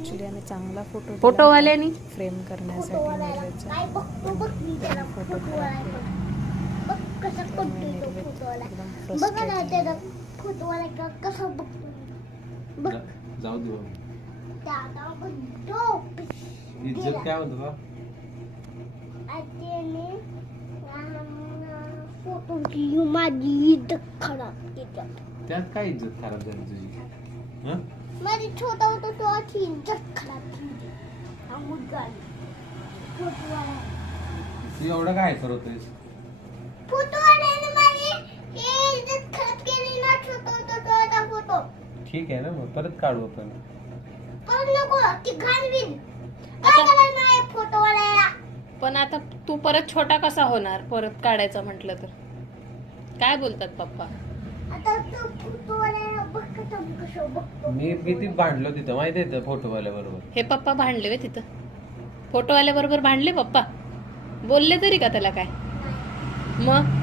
Actually आम्ही चांगला photo फोटोवाल्यानी frame करण्यासाठी निर्वेदचा फोटो खराब केला. त्यामुळे निर्वेद एकदम फ्रस्ट्रेट जाऊ दे इज्जत काय होत का माझी इज्जत खराब केली. त्यात काय इज्जत खराब झाली तुझी हं? माझी छोटा होता तो अशी इज्जत खराब केली. हा मुद्दा फोटोवाला तू एवढं काय करतोयस फोटोवाल्याने माझी इज्जत खराब केली ना. छोटा होता तो आता फोटो ठीक आहे ना मग परत काढू आपण पण नको ती घालवीन. काय करायचं नाही फोटोवाल्याला. पण आता तू परत छोटा कसा होणार परत काढायचा म्हटलं तर? काय बोलतात पप्पा? आता तो फोटोवाल्याला बघ कसं बघतो. मी किती भांडलो तिथं माहिती आहे फोटोवाल्या बरोबर हे पप्पा भांडले वे तिथं? फोटोवाल्या बरोबर भांडले पप्पा? बोलले तरी का त्याला काय? मग